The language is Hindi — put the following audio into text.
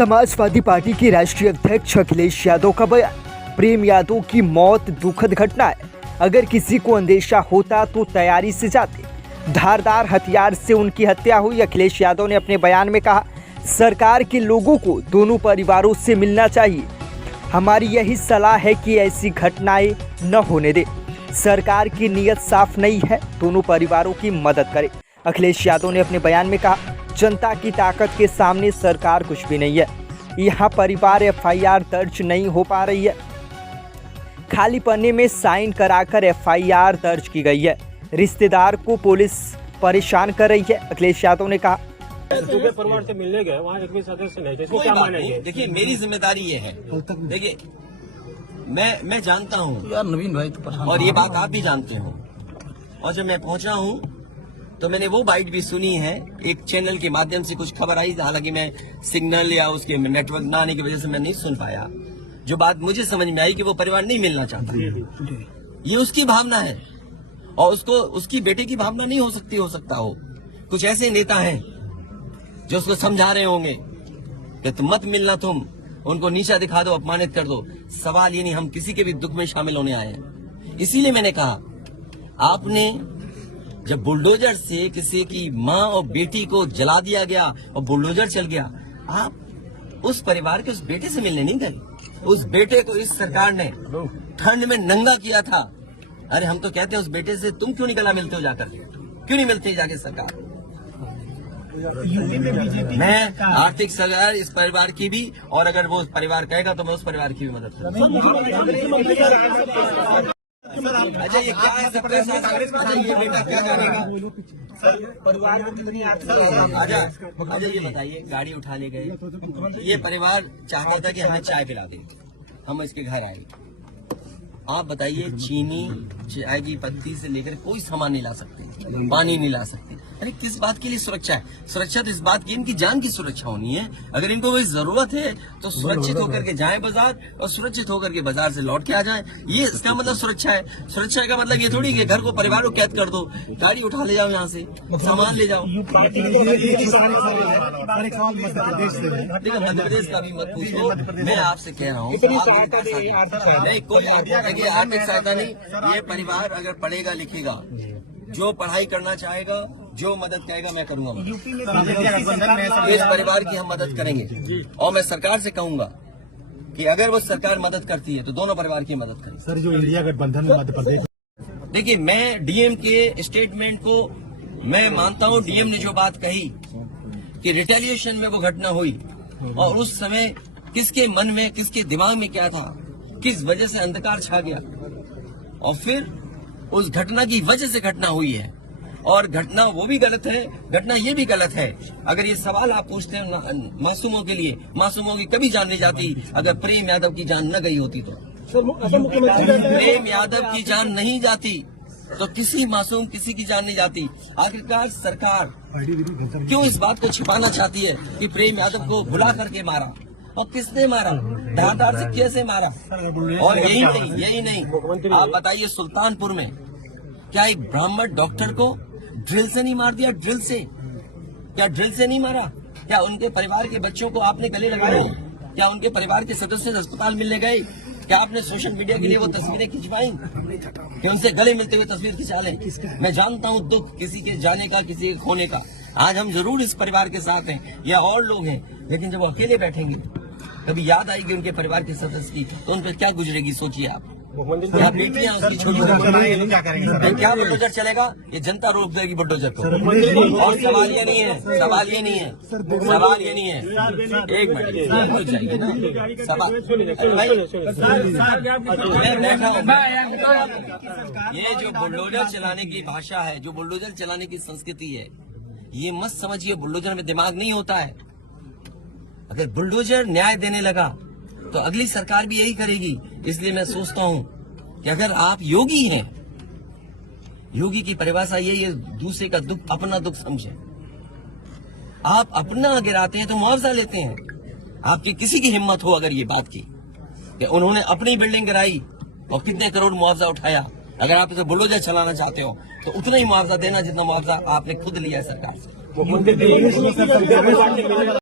समाजवादी पार्टी के राष्ट्रीय अध्यक्ष अखिलेश यादव का बयान। प्रेम यादव की मौत दुखद घटना है। अगर किसी को अंदेशा होता तो तैयारी से जाते। धारदार हथियार से उनकी हत्या हुई। अखिलेश यादव ने अपने बयान में कहा, सरकार के लोगों को दोनों परिवारों से मिलना चाहिए। हमारी यही सलाह है कि ऐसी घटनाएं न होने दे। सरकार की नीयत साफ नहीं है, दोनों परिवारों की मदद करे। अखिलेश यादव ने अपने बयान में कहा, जनता की ताकत के सामने सरकार कुछ भी नहीं है। यहाँ परिवार एफआईआर दर्ज नहीं हो पा रही है। खाली पन्ने में साइन कराकर एफआईआर दर्ज की गई है। रिश्तेदार को पुलिस परेशान कर रही है। अखिलेश यादव ने कहा, परिवार से मिलने गए, वहाँ एक भी सदस्य नहीं थे, इसको क्या मानेंगे? देखिए, मेरी जिम्मेदारी ये है। देखिए, मैं जानता हूँ यार नवीन भाई तो और ये बात आप भी जानते हो। और जब मैं पहुंचा हूँ तो मैंने वो बाइट भी सुनी है। एक चैनल के माध्यम से कुछ खबर आई, हालांकि मैं सिग्नल या उसके नेटवर्क न आने की वजह से मैं नहीं सुन पाया। जो बात मुझे समझ में आई कि वो परिवार नहीं मिलना चाहता। ये उसकी भावना है और उसकी बेटे की भावना नहीं हो सकता हो। कुछ ऐसे नेता हैं जो उसको समझा रहे होंगे कि तुम मत मिलना, तुम उनको नीचा दिखा दो, अपमानित कर दो। सवाल ये नहीं, हम किसी के भी दुख में शामिल होने आए हैं। इसीलिए मैंने कहा, आपने जब बुलडोजर से किसी की माँ और बेटी को जला दिया गया और बुलडोजर चल गया, आप उस परिवार के उस बेटे से मिलने नहीं गए। उस बेटे को इस सरकार ने ठंड में नंगा किया था। अरे हम तो कहते हैं, उस बेटे से तुम क्यों नहीं गला मिलते हो जाकर? क्यों नहीं मिलते जाके सरकार? मैं आर्थिक सहायता इस परिवार की भी, और अगर वो परिवार कहेगा तो मैं उस परिवार की भी मदद करूंगा। अच्छा, ये क्या है? सबके साथ अच्छा, ये बेटा क्या करेगा? अच्छा, ये बताइए, गाड़ी उठा ले गए। ये परिवार चाहता था कि हमें चाय पिला दे, हम इसके घर आए। आप बताइए, चीनी, चाय की पत्ती से लेकर कोई सामान नहीं ला सकते, पानी नहीं ला सकते। अरे किस बात के लिए सुरक्षा है? सुरक्षा तो इस बात की, इनकी जान की सुरक्षा होनी है। अगर इनको कोई जरूरत है तो सुरक्षित होकर के जाएं बाजार और सुरक्षित होकर के बाजार से लौट के आ जाएं। ये इसका मतलब सुरक्षा है। सुरक्षा का मतलब ये थोड़ी कि घर को, परिवार को कैद कर दो, गाड़ी उठा ले जाओ, यहाँ से सामान ले जाओ। देखिए, मध्य प्रदेश का भी मत पूछो, मैं आपसे कह रहा हूँ, नहीं कोई आर्थिक सहायता नहीं। ये परिवार अगर पढ़ेगा लिखेगा, जो पढ़ाई करना चाहेगा, जो मदद कहेगा, मैं करूंगा। इस परिवार की हम मदद करेंगे और मैं सरकार से कहूंगा कि अगर वो सरकार मदद करती है तो दोनों परिवार की मदद करें। सर, जो इंडिया गठबंधन में मध्य प्रदेश, देखिए, मैं डीएम के स्टेटमेंट को मैं मानता हूं। डीएम ने जो बात कही कि रिटेलिएशन में वो घटना हुई और उस समय किसके मन में, किसके दिमाग में क्या था, किस वजह से अंधकार छा गया और फिर उस घटना की वजह से घटना हुई है। और घटना वो भी गलत है, घटना ये भी गलत है। अगर ये सवाल आप पूछते हैं मासूमों के लिए, मासूमों की कभी जान नहीं जाती। अगर प्रेम यादव की जान न गई होती तो प्रेम यादव की जान नहीं जाती तो किसी मासूम, किसी की जान नहीं जाती। आखिरकार सरकार क्यों इस बात को छिपाना चाहती है कि प्रेम यादव को भुला करके मारा? और किसने मारा? धारदार से कैसे मारा? और यही नहीं, आप बताइए, सुल्तानपुर में क्या एक ब्राह्मण डॉक्टर को ड्रिल से नहीं मार दिया? ड्रिल से, क्या ड्रिल से नहीं मारा? क्या उनके परिवार के बच्चों को आपने गले लगाए? क्या उनके परिवार के सदस्य अस्पताल मिलने गए? क्या आपने सोशल मीडिया के लिए वो तस्वीरें खिंचवाई कि उनसे गले मिलते हुए तस्वीर खिंचा लें? मैं जानता हूँ दुख किसी के जाने का, किसी के खोने का। आज हम जरूर इस परिवार के साथ हैं या और लोग हैं, लेकिन जब वो अकेले बैठेंगे, कभी याद आएगी उनके परिवार के सदस्य की, तो उन पर क्या गुजरेगी? सोचिए आप। क्या बेटियां उसकी छोटी, क्या बुलडोजर चलेगा? ये जनता रोक देगी बुलडोजर को। और सवाल ये नहीं है, सवाल ये नहीं है, सवाल ये नहीं है। एक मिनट हो जाएगी ना सवाल। मैं बैठा हूँ। ये जो बुलडोजर चलाने की भाषा है, जो बुलडोजर चलाने की संस्कृति है, ये मत समझिए बुलडोजर में दिमाग नहीं होता है। अगर बुलडोजर न्याय देने लगा तो अगली सरकार भी यही करेगी। इसलिए मैं सोचता हूं कि अगर आप योगी हैं, योगी की परिभाषा यही है, दूसरे का दुख अपना दुख समझे। आप अपना गिराते हैं तो मुआवजा लेते हैं। आपकी किसी की हिम्मत हो अगर ये बात की कि उन्होंने अपनी बिल्डिंग गिराई और कितने करोड़ मुआवजा उठाया, अगर आप इसे बुलडोजर चलाना चाहते हो तो उतना ही मुआवजा देना जितना मुआवजा आपने खुद लिया है सरकार से।